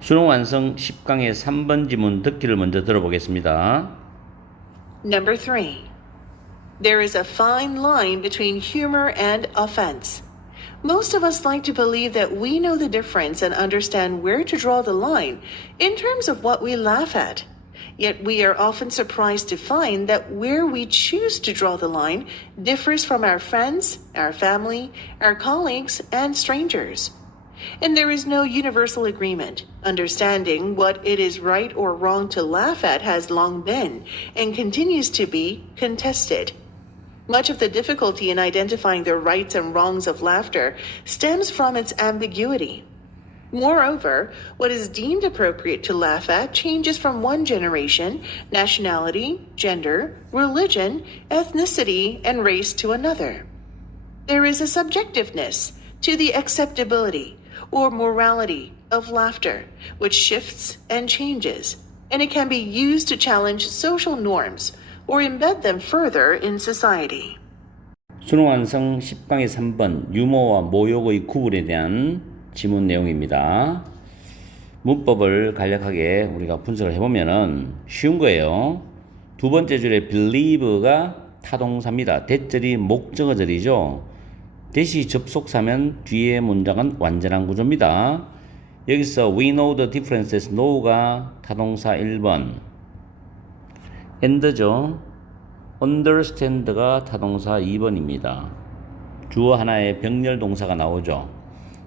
수능 완성 10강의 3번 지문 듣기를 먼저 들어보겠습니다. Number 3. There is a fine line between humor and offense. Most of us like to believe that we know the difference and understand where to draw the line in terms of what we laugh at. Yet we are often surprised to find that where we choose to draw the line differs from our friends, our family, our colleagues, and strangers. And there is no universal agreement. Understanding what it is right or wrong to laugh at has long been, and continues to be, contested. Much of the difficulty in identifying the rights and wrongs of laughter stems from its ambiguity. Moreover, what is deemed appropriate to laugh at changes from one generation, nationality, gender, religion, ethnicity, and race to another. There is a subjectiveness to the acceptability or morality of laughter, which shifts and changes, and it can be used to challenge social norms or embed them further in society. 수능 완성 10강의 3번 유머와 모욕의 구분에 대한 지문 내용입니다. 문법을 간략하게 우리가 분석을 해보면은 쉬운 거예요. 두 번째 줄에 believe가 타동사입니다. 대절이 목적어절이죠. 대시 접속사면 뒤에 문장은 완전한 구조입니다. 여기서 we know the differences know가 타동사 1번, and죠. understand가 타동사 2번입니다. 주어 하나에 병렬 동사가 나오죠.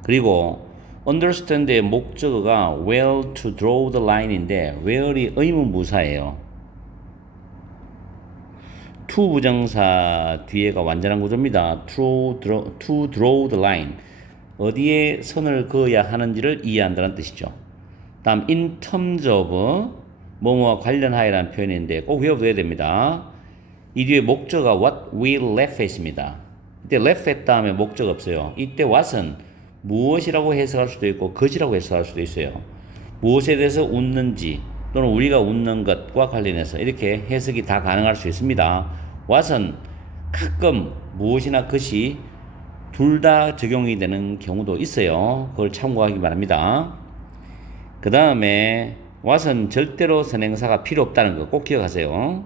그리고 understand의 목적어가 where to draw the line인데 where이 의문부사예요. to 부정사 뒤에가 완전한 구조입니다. to draw the line. 어디에 선을 그어야 하는지를 이해한다는 뜻이죠. 다음 in terms of 뭐뭐와 관련하여라는 표현인데 꼭 외워둬야 됩니다. 이 뒤에 목적어가 what we laugh at입니다. 이때 laugh at 다음에 목적 없어요. 이때 what은 무엇이라고 해석할 수도 있고 것이라고 해석할 수도 있어요. 무엇에 대해서 웃는지 또는 우리가 웃는 것과 관련해서 이렇게 해석이 다 가능할 수 있습니다. what은 가끔 무엇이나 것이 둘 다 적용이 되는 경우도 있어요. 그걸 참고하기 바랍니다. 그 다음에 what은 절대로 선행사가 필요 없다는 거 꼭 기억하세요.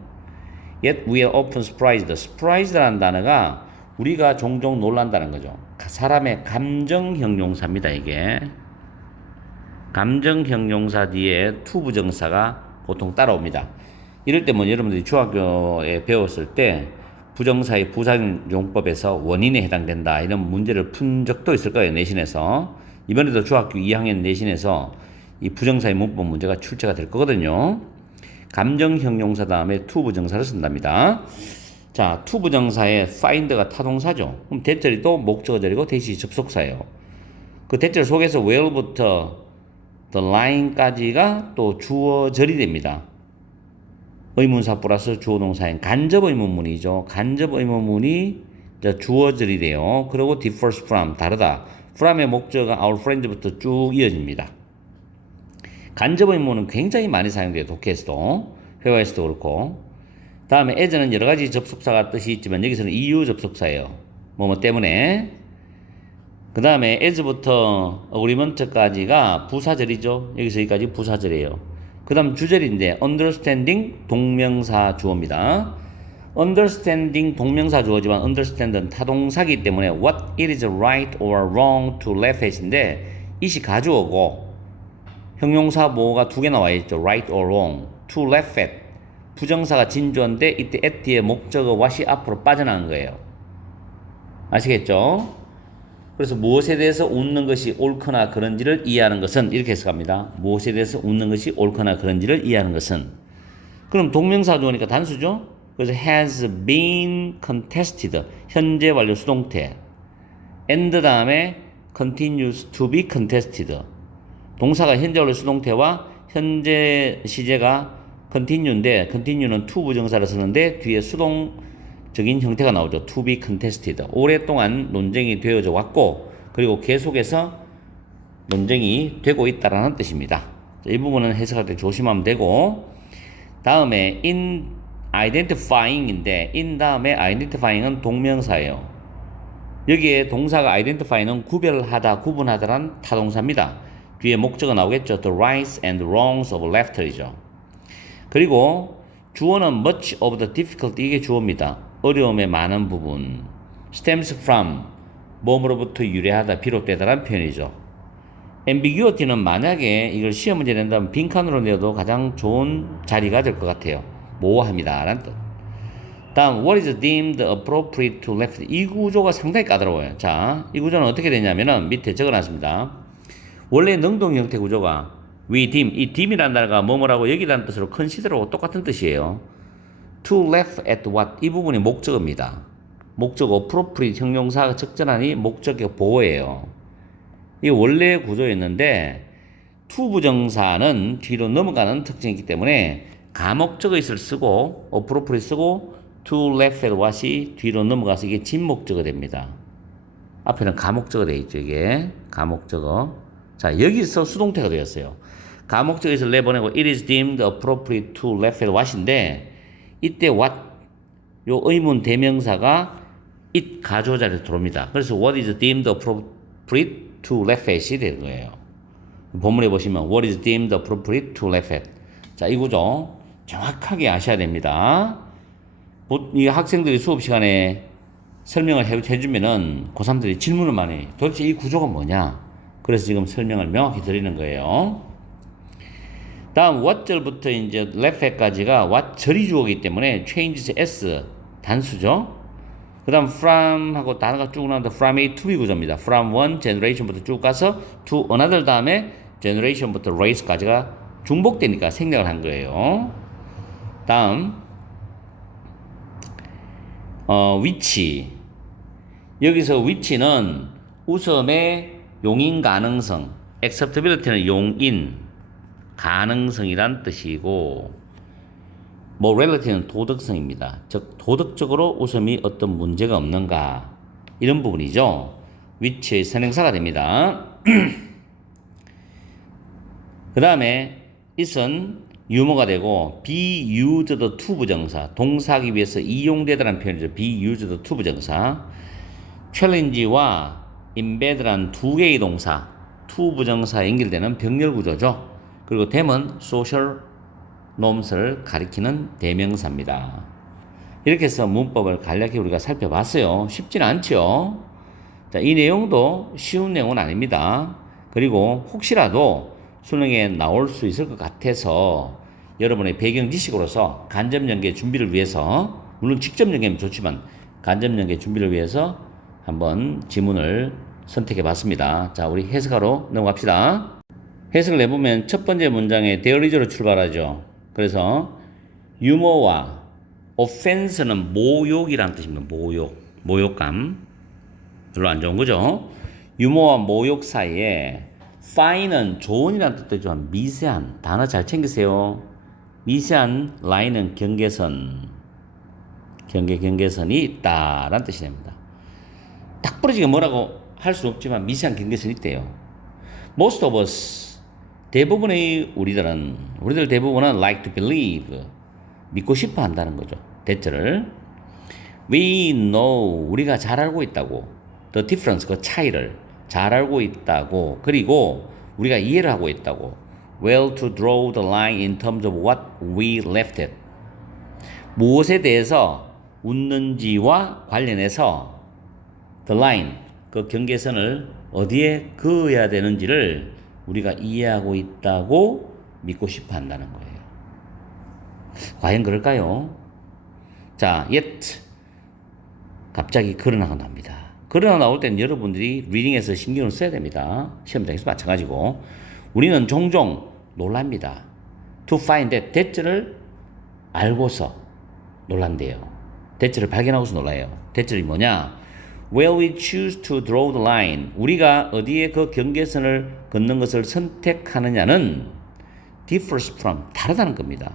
Yet we are often surprised. surprised라는 단어가 우리가 종종 놀란다는 거죠. 사람의 감정 형용사입니다. 이게 감정 형용사 뒤에 to 부정사가 보통 따라옵니다. 이럴 때 뭐 여러분들이 중학교에 배웠을 때 부정사의 부사용법에서 원인에 해당된다 이런 문제를 푼 적도 있을 거예요. 내신에서. 이번에도 중학교 2학년 내신에서 이 부정사의 문법 문제가 출제가 될 거거든요. 감정 형용사 다음에 to 부정사를 쓴답니다. 자, to 부정사의 find가 타동사죠. 그럼 대절이 또 목적어절이고 대시 접속사예요. 그 대절 속에서 where부터 the line까지가 또 주어절이 됩니다. 의문사 플러스 주어동사인 간접 의문문이죠. 간접 의문문이 주어절이 돼요. 그리고 differs from 다르다. from의 목적어가 our friend부터 쭉 이어집니다. 간접 의문은 굉장히 많이 사용돼요. 독해에서도 회화에서도 그렇고. 다음에 as는 여러 가지 접속사가 뜻이 있지만 여기서는 이유 접속사예요. 뭐뭐 때문에. 그 다음에 as부터 agreement까지가 부사절이죠. 여기서 여기까지 부사절이에요. 그 다음 주절인데 understanding 동명사 주어입니다. understanding 동명사 주어지만 understand는 타동사기 때문에 what it is right or wrong to laugh at인데 it이 가주어고 형용사 뭐가 두 개 나와 있죠. right or wrong. to laugh at 부정사가 진주어인데 이때 at 뒤에 목적어 what이 앞으로 빠져나간 거예요. 아시겠죠? 그래서 무엇에 대해서 웃는 것이 옳거나 그런지를 이해하는 것은 이렇게 해석합니다. 무엇에 대해서 웃는 것이 옳거나 그런지를 이해하는 것은. 그럼 동명사 주어니까 단수죠? 그래서 has been contested 현재 완료 수동태 and 다음에 continues to be contested 동사가 현재 완료 수동태와 현재 시제가 continue인데 continue는 to 부정사를 쓰는데 뒤에 수동적인 형태가 나오죠. to be contested. 오랫동안 논쟁이 되어져 왔고 그리고 계속해서 논쟁이 되고 있다라는 뜻입니다. 이 부분은 해석할 때 조심하면 되고 다음에 in identifying인데 in 다음에 identifying은 동명사예요. 여기에 동사가 identify는 구별하다, 구분하다란 타동사입니다. 뒤에 목적어 나오겠죠. The rights and wrongs of laughter이죠. 그리고 주어는 much of the difficulty 이게 주어입니다. 어려움의 많은 부분. stems from 뭐뭐로부터 유래하다 비롯되다라는 표현이죠. ambiguity는 만약에 이걸 시험 문제 낸다면 빈칸으로 내도 가장 좋은 자리가 될 것 같아요. 모호합니다 라는 뜻. 다음 what is deemed appropriate to left 이 구조가 상당히 까다로워요. 자, 이 구조는 어떻게 되냐면은 밑에 적어놨습니다. 원래 능동 형태 구조가 we deem 이 deem이라는 단어가 뭐뭐라고 여기라는 뜻으로 consider하고 똑같은 뜻이에요. to laugh at what 이 부분이 목적어입니다. 목적어 appropriate 형용사가 적절하니 목적어 보호예요. 이게 원래 구조였는데 to 부정사는 뒤로 넘어가는 특징이 있기 때문에 가목적어 있을 쓰고 appropriate 쓰고 to laugh at what이 뒤로 넘어가서 이게 진목적어 됩니다. 앞에는 가목적어 되어 있죠. 이게 가목적어. 자, 여기서 수동태가 되었어요. 가목적어에서 내보내고 it is deemed appropriate to laugh at what인데 이때 what 요 의문 대명사가 it 가주어 자리에 들어옵니다. 그래서 what is deemed appropriate to laugh at이 되는 거예요. 본문에 보시면 what is deemed appropriate to laugh at. 자, 이 구조 정확하게 아셔야 됩니다. 이 학생들이 수업 시간에 설명을 해주면은 고3들이 질문을 많이 해요. 도대체 이 구조가 뭐냐? 그래서 지금 설명을 명확히 드리는 거예요. 다음 what 절부터 이제 laugh at까지가 what 절이 주어이기 때문에 changes s 단수죠. 그 다음 from 하고 단어가 쭉 나온다. from A to B 구조입니다. from one generation부터 쭉 가서 to another 다음에 generation부터 race까지가 중복되니까 생략을 한 거예요. 다음 위치. 여기서 위치는 웃음의 용인 가능성, acceptability는 용인 가능성이란 뜻이고, 뭐 relative는 도덕성입니다. 즉 도덕적으로 웃음이 어떤 문제가 없는가 이런 부분이죠. 위치의 선행사가 됩니다. 그 다음에 it은 유머가 되고 be used to 부정사 동사하기 위해서 이용되다라는 표현이죠. be used to 부정사. challenge와 embed란 두 개의 동사 to 부정사 연결되는 병렬 구조죠. 그리고 them은 social norms를 가리키는 대명사입니다. 이렇게 해서 문법을 간략히 우리가 살펴봤어요. 쉽지는 않죠. 자, 이 내용도 쉬운 내용은 아닙니다. 그리고 혹시라도 수능에 나올 수 있을 것 같아서 여러분의 배경 지식으로서 간접 연계 준비를 위해서, 물론 직접 연계면 좋지만 간접 연계 준비를 위해서 한번 지문을 선택해 봤습니다. 자, 우리 해석하러 넘어갑시다. 해석을 내보면 첫 번째 문장에 there is로 출발하죠. 그래서 유머와 offense는 모욕이라는 뜻입니다. 모욕감. 별로 안 좋은 거죠. 유머와 모욕 사이에 fine은 좋은이라는 뜻도 있지만 미세한, 단어 잘 챙기세요. 미세한 라인은 경계선이 있다라는 뜻이 됩니다. 딱 부러지게 뭐라고 할 수 없지만 미세한 경계선이 있대요. Most of us, 대부분의 우리들 대부분은 like to believe, 믿고 싶어 한다는 거죠. 대체를. We know, 우리가 잘 알고 있다고. The difference, 그 차이를 잘 알고 있다고. 그리고 우리가 이해를 하고 있다고. Well to draw the line in terms of what we left it. 무엇에 대해서 웃는지와 관련해서 the line, 그 경계선을 어디에 그어야 되는지를 우리가 이해하고 있다고 믿고 싶어 한다는 거예요. 과연 그럴까요? 자, yet 갑자기 그러나 나옵니다. 그러나 나올 때는 여러분들이 리딩에서 신경을 써야 됩니다. 시험장에서 마찬가지고. 우리는 종종 놀랍니다. To find that, 대절을 알고서 놀란대요. 대절을 발견하고서 놀라요. 대절이 뭐냐? Where we choose to draw the line, 우리가 어디에 그 경계선을 걷는 것을 선택하느냐는 differs from, 다르다는 겁니다.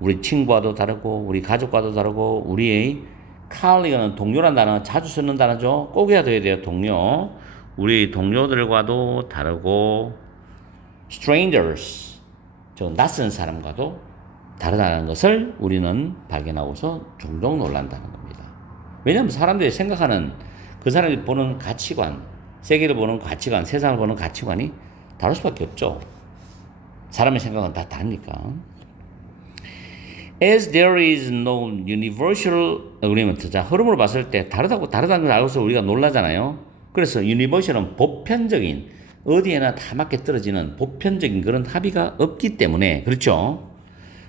우리 친구와도 다르고 우리 가족과도 다르고 우리의 colleague는 동료란 단어 자주 쓰는 단어죠. 꼭 외워둬야 돼요. 동료. 우리 동료들과도 다르고 strangers, 저 낯선 사람과도 다르다는 것을 우리는 발견하고서 종종 놀란다는 겁니다. 왜냐하면 사람들이 생각하는 그 사람이 보는 가치관, 세계를 보는 가치관, 세상을 보는 가치관이 다를 수밖에 없죠. 사람의 생각은 다 다르니까. As there is no universal agreement. 자, 흐름으로 봤을 때 다르다는 걸 알고서 우리가 놀라잖아요. 그래서 universal은 보편적인, 어디에나 다 맞게 떨어지는 보편적인 그런 합의가 없기 때문에, 그렇죠?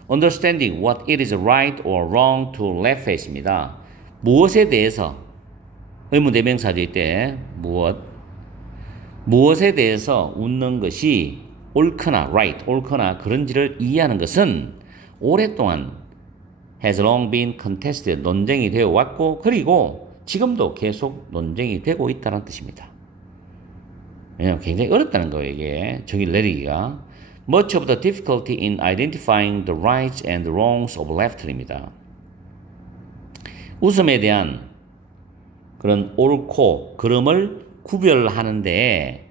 Understanding what it is right or wrong to laugh at입니다. 무엇에 대해서, 의문대명사일 때, 무엇에 대해서 웃는 것이 옳거나, right, 옳거나 그런지를 이해하는 것은 오랫동안 has long been contested, 논쟁이 되어 왔고, 그리고 지금도 계속 논쟁이 되고 있다는 뜻입니다. 왜냐하면 굉장히 어렵다는 거예요, 이게. 정의를 내리기가. Much of the difficulty in identifying the rights and the wrongs of laughter입니다. 웃음에 대한 그런 옳고 그름을 구별하는데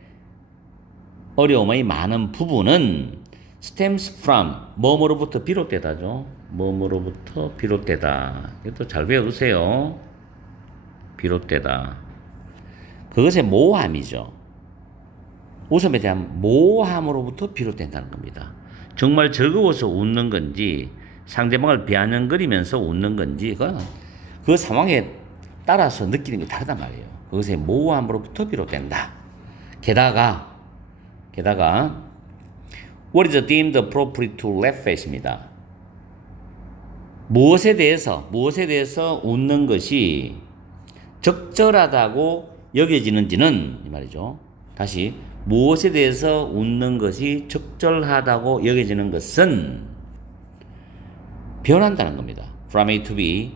어려움의 많은 부분은 stems from, 뭐뭐로부터 비롯되다죠. 뭐뭐로부터 비롯되다. 이것도 잘 배워두세요. 비롯되다. 그것의 모함이죠. 웃음에 대한 모함으로부터 비롯된다는 겁니다. 정말 즐거워서 웃는 건지 상대방을 비아냥거리면서 웃는 건지 그 상황에 따라서 느끼는 게 다르단 말이에요. 그것의 모함으로부터 비롯된다. 게다가 What is deemed appropriate to laugh at입니다. 무엇에 대해서 웃는 것이 적절하다고 여겨지는지는 이 말이죠. 다시 무엇에 대해서 웃는 것이 적절하다고 여겨지는 것은 변한다는 겁니다. From A to B,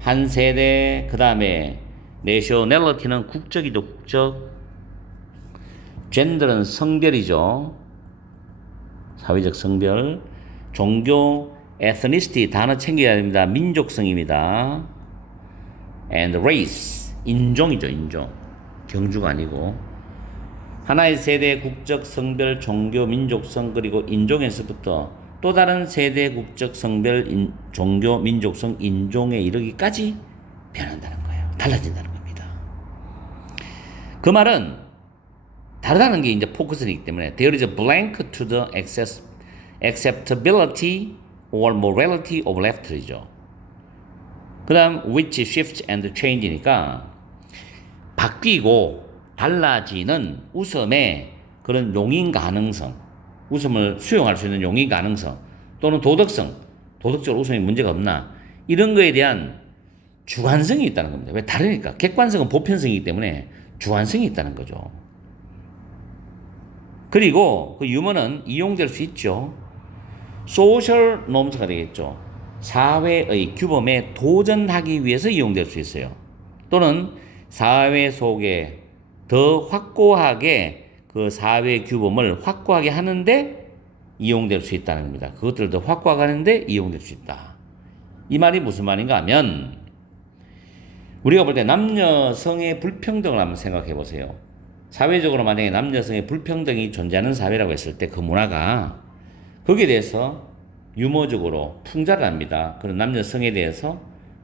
한 세대, 그 다음에 nationality는 국적이죠, 국적. gender는 성별이죠, 사회적 성별. 종교, ethnicity, 단어 챙겨야 됩니다. 민족성입니다. and race, 인종이죠, 인종. 경주가 아니고. 하나의 세대, 국적, 성별, 종교, 민족성, 그리고 인종에서부터 또 다른 세대, 국적, 성별, 종교, 민족성, 인종에 이르기까지 변한다는 거예요. 달라진다는 겁니다. 그 말은 다르다는 게 이제 포커스이기 때문에 there is a blank to the acceptability or morality of laughter이죠. 그 다음 which shifts and change니까 바뀌고 달라지는 웃음의 그런 용인 가능성, 웃음을 수용할 수 있는 용인 가능성 또는 도덕성, 도덕적으로 웃음에 문제가 없나, 이런 거에 대한 주관성이 있다는 겁니다. 왜 다르니까. 객관성은 보편성이기 때문에 주관성이 있다는 거죠. 그리고 그 유머는 이용될 수 있죠. 소셜 놈스가 되겠죠. 사회의 규범에 도전하기 위해서 이용될 수 있어요. 또는 사회 속에 더 확고하게 그 사회 규범을 확고하게 하는데 이용될 수 있다는 겁니다. 그것들을 더 확고하게 하는데 이용될 수 있다. 이 말이 무슨 말인가 하면 우리가 볼 때 남녀성의 불평등을 한번 생각해 보세요. 사회적으로 만약에 남녀성의 불평등이 존재하는 사회라고 했을 때 그 문화가 거기에 대해서 유머적으로 풍자를 합니다. 그런 남녀성에 대해서.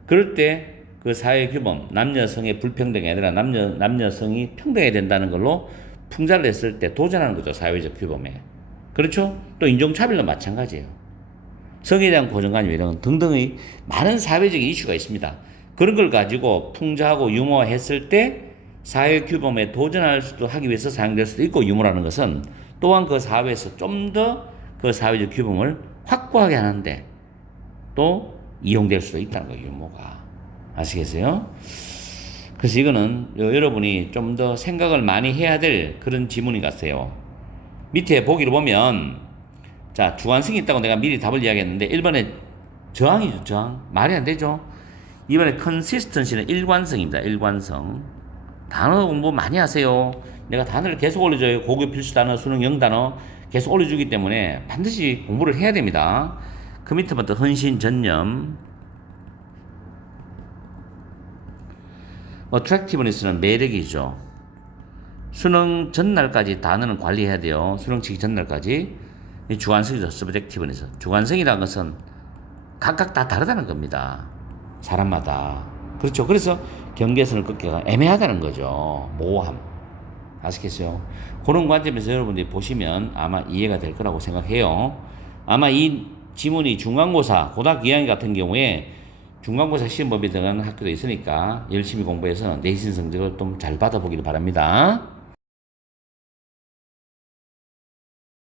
그럴 때 그 사회 규범, 남녀성의 불평등이 아니라 남녀성이 평등해야 된다는 걸로 풍자를 했을 때 도전하는 거죠. 사회적 규범에. 그렇죠? 또 인종차별도 마찬가지예요. 성에 대한 고정관념 이런 등등의 많은 사회적 이슈가 있습니다. 그런 걸 가지고 풍자하고 유머했을 때 사회 규범에 도전할 수도 하기 위해서 사용될 수도 있고, 유머라는 것은 또한 그 사회에서 좀 더 그 사회적 규범을 확고하게 하는데 또 이용될 수도 있다는 거예요. 유머가. 아시겠어요? 그래서 이거는 여러분이 좀 더 생각을 많이 해야 될 그런 지문이 같아요. 밑에 보기를 보면 자, 주관성이 있다고 내가 미리 답을 이야기했는데 1번에 저항이죠. 저항. 말이 안 되죠. 2번에 consistency는 일관성입니다. 일관성. 단어 공부 많이 하세요. 내가 단어를 계속 올려줘요. 고교 필수 단어, 수능 0단어 계속 올려주기 때문에 반드시 공부를 해야 됩니다. 그 밑에부터 헌신, 전념. attractiveness는 매력이죠. 수능 전날까지 단어는 관리해야 돼요. 수능 치기 전날까지. 주관성이죠. subjectiveness. 주관성이라는 것은 각각 다 다르다는 겁니다. 사람마다. 그렇죠. 그래서 경계선을 긋기가 애매하다는 거죠. 모호함. 아시겠어요? 그런 관점에서 여러분들이 보시면 아마 이해가 될 거라고 생각해요. 아마 이 지문이 중간고사, 고등학교 2학년 같은 경우에 중간고사 시험 범위에 들어가는 학교도 있으니까 열심히 공부해서 내신 성적을 좀 잘 받아보기를 바랍니다.